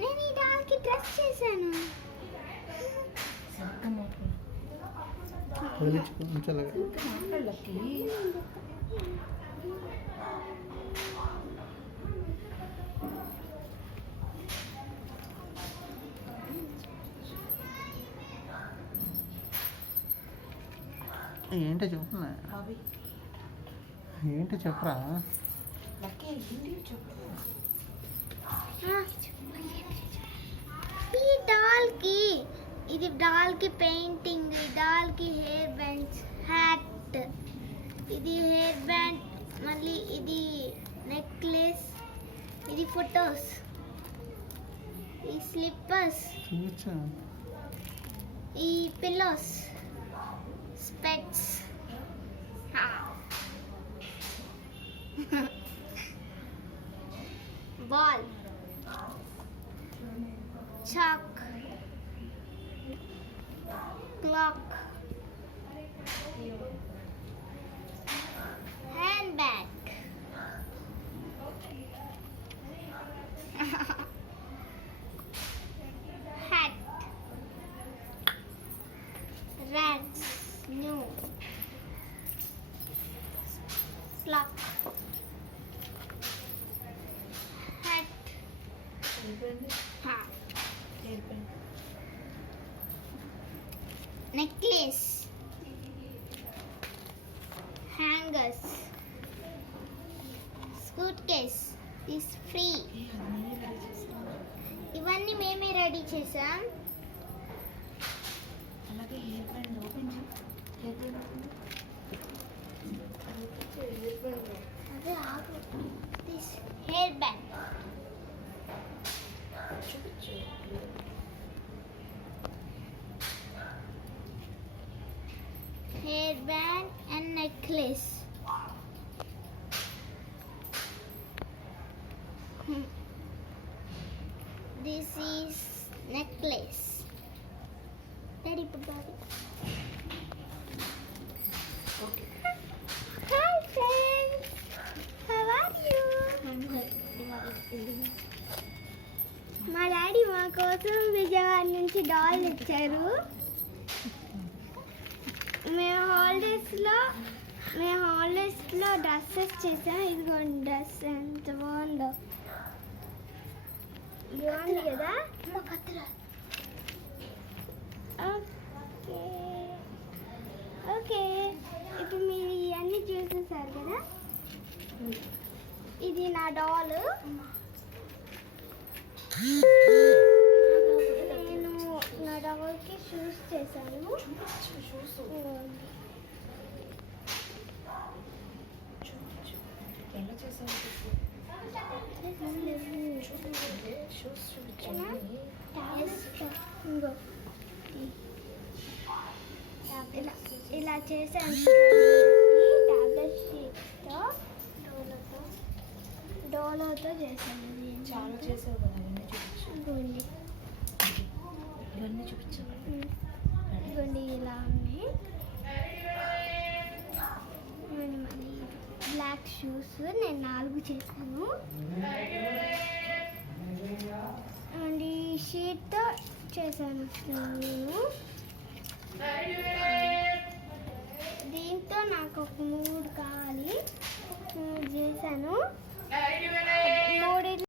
నేను ఈ డాల్కి డ్రెస్ చేశాను. ఏంటో చెప్తున్నా, ఏంటో చెప్పరా. ఈ డాల్కి ఇది డాల్కి పెయింటింగ్, డాల్కి హెయిర్ బ్యాండ్స్, హ్యాట్, ఇది హెయిర్ బ్యాండ్, మళ్ళీ ఇది నెక్లెస్, ఇది ఫొటోస్, ఈ స్లిప్పర్స్, ఈ pillows, specs, ball, chalk, clock, handbag, hat, rats, new, clock, hat, necklace, hangers, suitcase is free. ఇవన్నీ మేమే రెడీ చేసాం. అదే ఆగు, this hair band, hair band and necklace. This is necklace. Daddy, put Daddy. Okay. Hi friends. How are you? మా డాడీ మా కోసం విజయవాడ నుంచి డాల్ ఇచ్చారు. మేము హాలిడేస్లో డ్రెస్సెస్ చేసాం. ఇదిగోండి డ్రెస్ ఎంత బాగుంది కదా. ఓకే ఓకే, ఇప్పుడు మీరు ఇవన్నీ చూసేసారు కదా. ఇది నా డాల్. నేను నా డాల్కి షూస్ చేశాను. ఇలా చేశాను. టాబ్లెట్ షీట్తో డోలోతో చేశాను. చాలా చేసావు కదా, ఇదిగోండి ఇవన్నీ చూపించావు. ఇదిగోండి ఇలా ఉన్నాయి. మళ్ళీ బ్లాక్ షూస్ నేను 4 చేశాను. అండ్ ఈ షీట్తో చేశాను నేను. దీంతో నాకు ఒక 3 కావాలి, 3 చేశాను.